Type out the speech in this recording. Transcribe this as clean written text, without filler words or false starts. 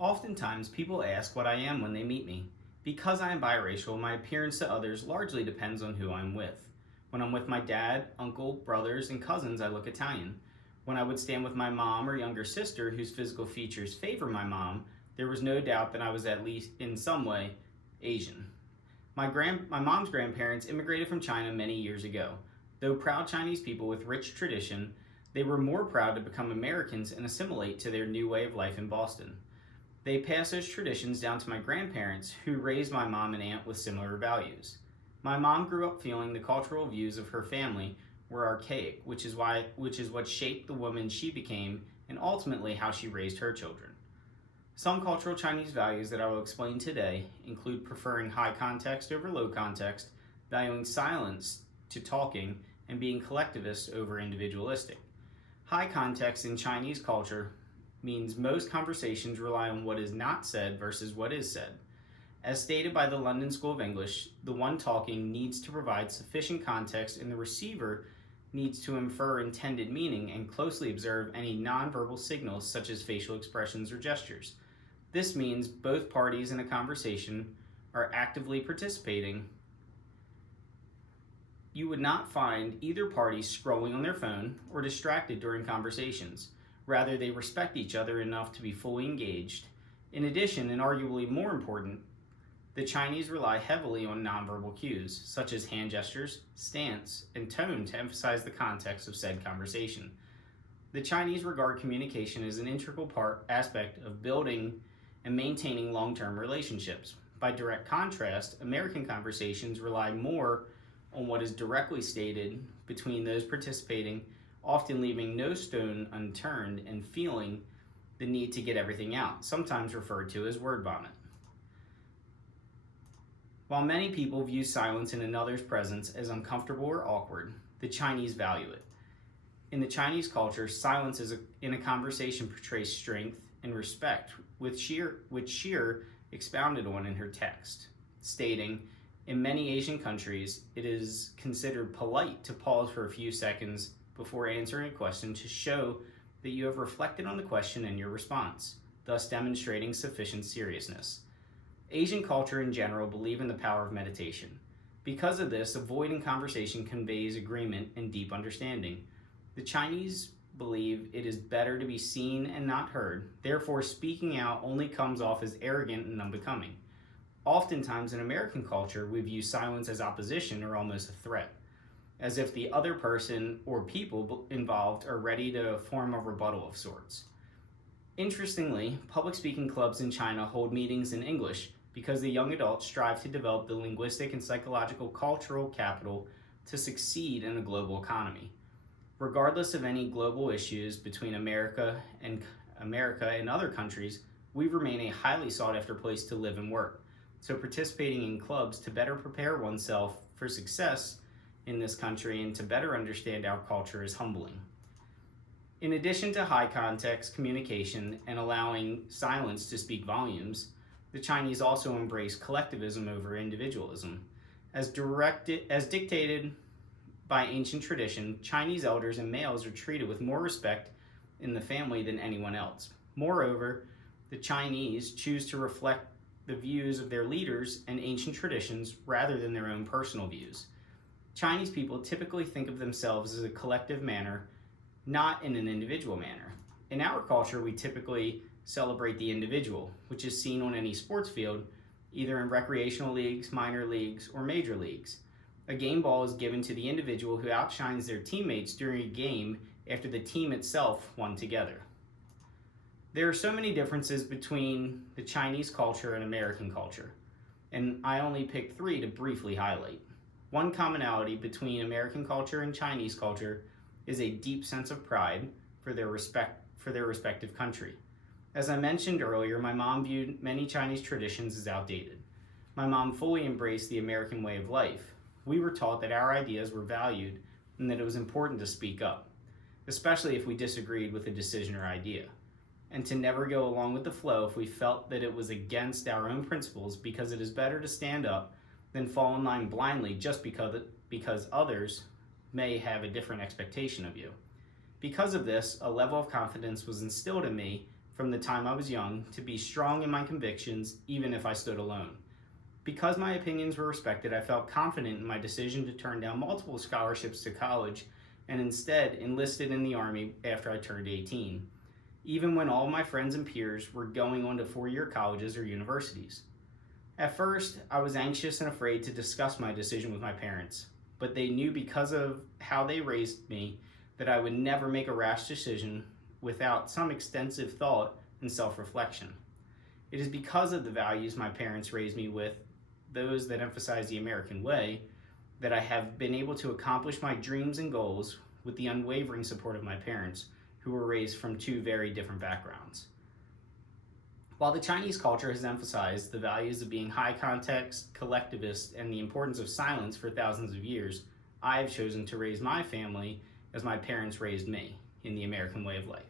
Oftentimes, people ask what I am when they meet me. Because I am biracial, my appearance to others largely depends on who I'm with. When I'm with my dad, uncle, brothers, and cousins, I look Italian. When I would stand with my mom or younger sister, whose physical features favor my mom, there was no doubt that I was at least in some way Asian. My mom's grandparents immigrated from China many years ago. Though proud Chinese people with rich tradition, they were more proud to become Americans and assimilate to their new way of life in Boston. They passed those traditions down to my grandparents, who raised my mom and aunt with similar values. My mom grew up feeling the cultural views of her family were archaic, which is what shaped the woman she became and ultimately how she raised her children. Some cultural Chinese values that I will explain today include preferring high context over low context, valuing silence to talking, and being collectivist over individualistic. High context in Chinese culture means most conversations rely on what is not said versus what is said. As stated by the London School of English, the one talking needs to provide sufficient context and the receiver needs to infer intended meaning and closely observe any nonverbal signals such as facial expressions or gestures. This means both parties in a conversation are actively participating. You would not find either party scrolling on their phone or distracted during conversations. Rather, they respect each other enough to be fully engaged. In addition, and arguably more important, the Chinese rely heavily on nonverbal cues, such as hand gestures, stance, and tone to emphasize the context of said conversation. The Chinese regard communication as an integral aspect of building and maintaining long-term relationships. By direct contrast, American conversations rely more on what is directly stated between those participating, often leaving no stone unturned and feeling the need to get everything out, sometimes referred to as word vomit. While many people view silence in another's presence as uncomfortable or awkward, the Chinese value it. In the Chinese culture, silence in a conversation portrays strength and respect, which Shearer expounded on in her text, stating, "In many Asian countries, it is considered polite to pause for a few seconds before answering a question to show that you have reflected on the question and your response, thus demonstrating sufficient seriousness." Asian culture in general believe in the power of meditation. Because of this, avoiding conversation conveys agreement and deep understanding. The Chinese believe it is better to be seen and not heard, therefore speaking out only comes off as arrogant and unbecoming. Oftentimes in American culture, we view silence as opposition or almost a threat, as if the other person or people involved are ready to form a rebuttal of sorts. Interestingly, public speaking clubs in China hold meetings in English because the young adults strive to develop the linguistic and psychological cultural capital to succeed in a global economy. Regardless of any global issues between America and other countries, we remain a highly sought after place to live and work. So participating in clubs to better prepare oneself for success in this country and to better understand our culture is humbling. In addition to high context communication and allowing silence to speak volumes, the Chinese also embrace collectivism over individualism. As dictated by ancient tradition, Chinese elders and males are treated with more respect in the family than anyone else. Moreover, the Chinese choose to reflect the views of their leaders and ancient traditions rather than their own personal views. Chinese people typically think of themselves as a collective manner, not in an individual manner. In our culture, we typically celebrate the individual, which is seen on any sports field, either in recreational leagues, minor leagues, or major leagues. A game ball is given to the individual who outshines their teammates during a game after the team itself won together. There are so many differences between the Chinese culture and American culture, and I only picked 3 to briefly highlight. One commonality between American culture and Chinese culture is a deep sense of pride for their respective country. As I mentioned earlier, my mom viewed many Chinese traditions as outdated. My mom fully embraced the American way of life. We were taught that our ideas were valued and that it was important to speak up, especially if we disagreed with a decision or idea, and to never go along with the flow if we felt that it was against our own principles, because it is better to stand up than fall in line blindly just because others may have a different expectation of you. Because of this, a level of confidence was instilled in me from the time I was young to be strong in my convictions, even if I stood alone. Because my opinions were respected, I felt confident in my decision to turn down multiple scholarships to college and instead enlisted in the Army after I turned 18, even when all my friends and peers were going on to four-year colleges or universities. At first, I was anxious and afraid to discuss my decision with my parents, but they knew because of how they raised me that I would never make a rash decision without some extensive thought and self-reflection. It is because of the values my parents raised me with, those that emphasize the American way, that I have been able to accomplish my dreams and goals with the unwavering support of my parents, who were raised from two very different backgrounds. While the Chinese culture has emphasized the values of being high context, collectivist, and the importance of silence for thousands of years, I have chosen to raise my family as my parents raised me, in the American way of life.